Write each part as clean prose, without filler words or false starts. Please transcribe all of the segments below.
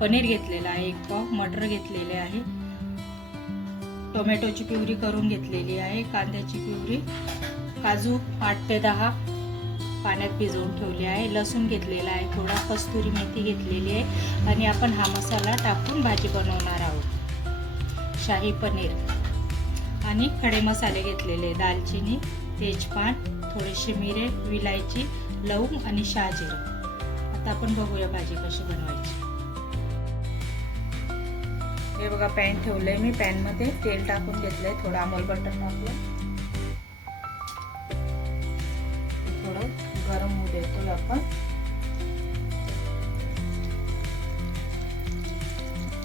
पनीर घेतलेलं आहे, 1 पाव मटर घेतलेले आहे, टोमॅटोची प्युरी करून घेतलेली आहे, कांद्याची प्युरी, काजू 8 ते 10 पाण्यात भिजवून ठेवले आहे, लसूण घेतलेला आहे थोडा, कस्तुरी मेथी घेतलेली आहे आणि आपण हा मसाला टाकून भाजी बनवणार आहोत। शाही पनीर आणि खडे मसाले घेतलेले, दालचिनी, तेजपान, थोडेसे मिरे, विलायची, लवंग आणि शहाजिरं। आता आपण बघूया भाजी कशी बनवायची। हे बघा पॅन ठेवलंय मी, पॅन मध्ये तेल टाकून घेतलंय, थोडं अमूल बटर टाकलं, थोडं गरम होऊ देतो आपण।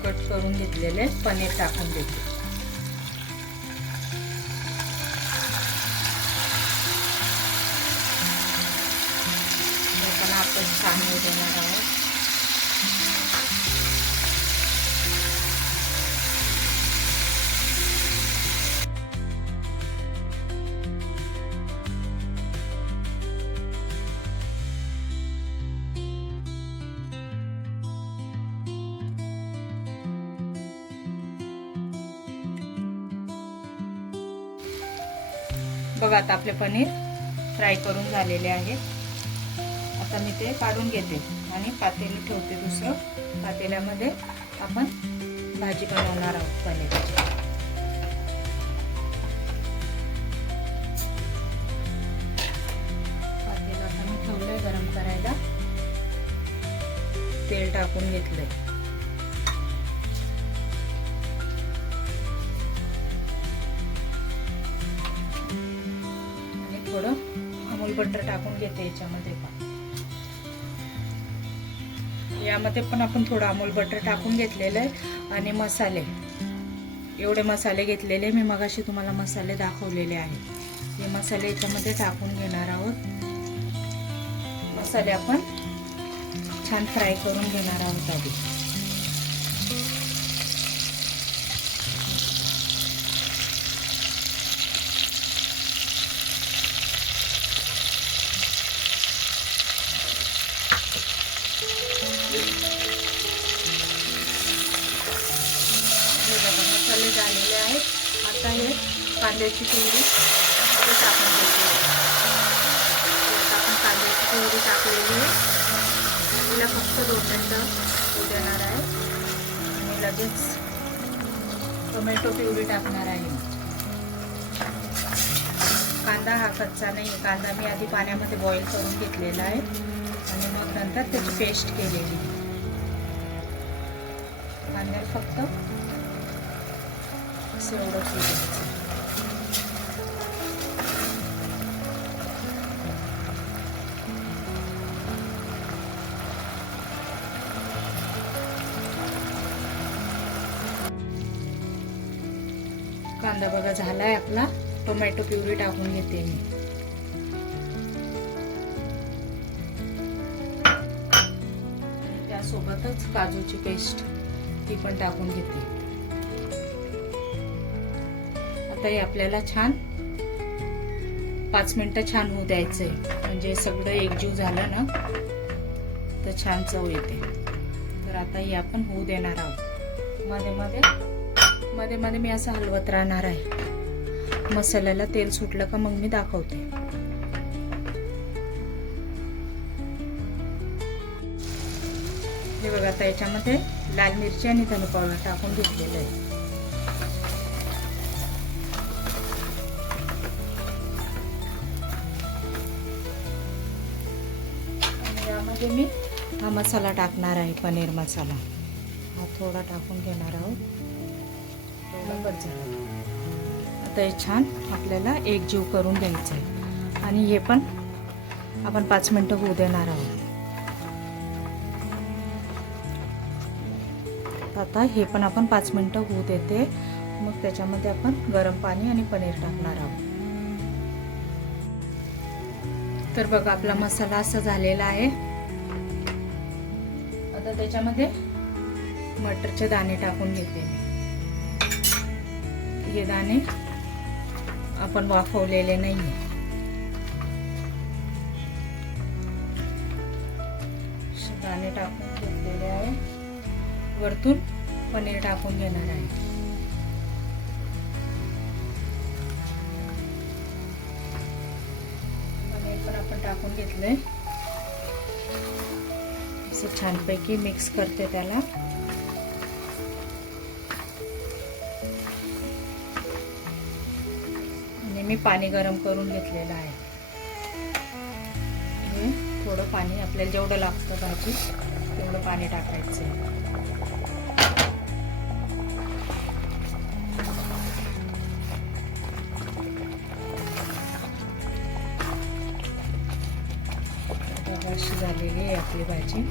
कट करून घेतलेले पनीर टाकून देतो। आपण छान होऊ देणार आहोत। बघा आता आपले पनीर फ्राय करून झालेले आहे। आता मी ते काढून घेते आणि पातेले ठेवते दुसरं, पातेल्यामध्ये आपण भाजी बनवणार आहोत पनीरची। पातेलं आता मी ठेवलंय गरम करायला, तेल टाकून घेतलंय, आणि थोडं अमूल बटर टाकून घेते याच्यामध्ये पण। यामध्ये पण आपण थोडं अमूल बटर टाकून घेतलेलं आहे आणि मसाले, एवढे मसाले घेतलेले मी मगाशी तुम्हाला मसाले दाखवलेले आहेत, हे मसाले याच्यामध्ये टाकून घेणार आहोत। मसाले आपण छान फ्राय करून घेणार आहोत आधी। मसाले झालेले आहेत, आता हे कांद्याची प्युरी टाकून देतो। आपण कांद्याची प्युरी टाकलेली आहे, तिला फक्त 2 मिनिटं होऊ देणार आहे आणि लगेच टोमॅटो प्युरी टाकणार आहे। कांदा हा कच्चा नाही, कांदा मी आधी पाण्यामध्ये बॉईल करून घेतलेला आहे आणि मग नंतर त्याची पेस्ट केलेली। कांद्याला फक्त एवढं केलं। कांदा बघा झालाय आपला, टोमॅटो प्युरी टाकून घेते मी। त्यासोबतच काजूची पेस्ट ती पण टाकून घेते। आता हे आपल्याला छान 5 मिनिटं छान होऊ द्यायचंय, म्हणजे सगळं एकजीव झालं ना तर छान चव येते। तर आता हे आपण होऊ देणार आहोत। मध्ये मध्ये मी असं हलवत राहणार आहे, मसाल्याला तेल सुटलं का मग मी दाखवते। हे बघा आता याच्यामध्ये लाल मिरची आणि धने पावडर टाकून घेतलेलं आहे। यामध्ये मी हा मसाला टाकणार आहे, पनीर मसाला हा थोडा टाकून घेणार आहोत। आता हे छान आपल्याला एकजीव करून द्यायचं आहे आणि हे पण आपण 5 मिनिटं होऊ देणार आहोत। आता हे पण आपण 5 मिनिटं होऊ देते, मग त्याच्यामध्ये आपण गरम पाणी आणि पनीर टाकणार आहोत। तर बघा आपला मसाला असा झालेला आहे। आता त्याच्यामध्ये मटरचे दाणे टाकून घेते मी। हे दाणे आपण वाफवलेले नाहीये, दाणे टाकून घेतलेले आहे वरतून पनीर टाकून घेणार आहे. पनीर पण आपण टाकून घेतलंय. असं छानपैकी मिक्स करते त्याला. आणि मी पाणी गरम करून घेतलेलं आहे. हे थोडं पाणी आपल्याला जेवढं लागतं भाजी तेवढं पाणी टाकायचं. अशी झालेली आहे आपली भाजी.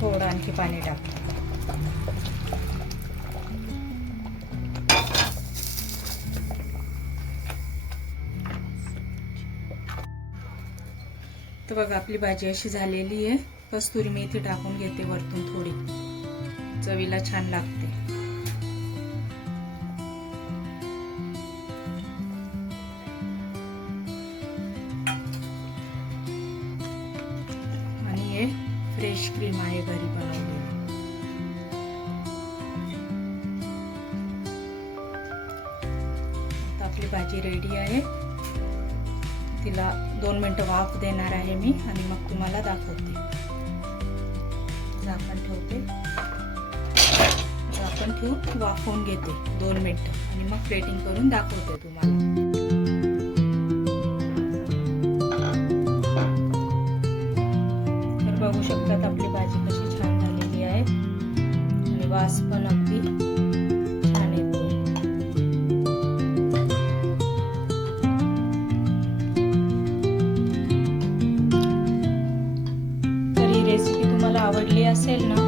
थोडं आणखी पाणी टाकतो. तर बघा आपली भाजी अशी झालेली आहे. कस्तुरी मेथी टाकून घेते वरतून थोडी, चवीला छान लागते. आणि हे फ्रेश क्रीम आहे घरी बनवलेली. आता आपली भाजी रेडी आहे. तिला 2 मिनिटं वाफ देणार आहे मी आणि मग तुम्हाला दाखवते. झाकण ठेवते. झाकण ठेवून वाफवून घेते 2 मिनिटं आणि मग प्लेटिंग करून दाखवते तुम्हाला. तर बघू शकतात आपली भाजी कशी छान झालेली आहे आणि वास पण अगदी छान येतो. तर ही रेसिपी तुम्हाला आवडली असेल ना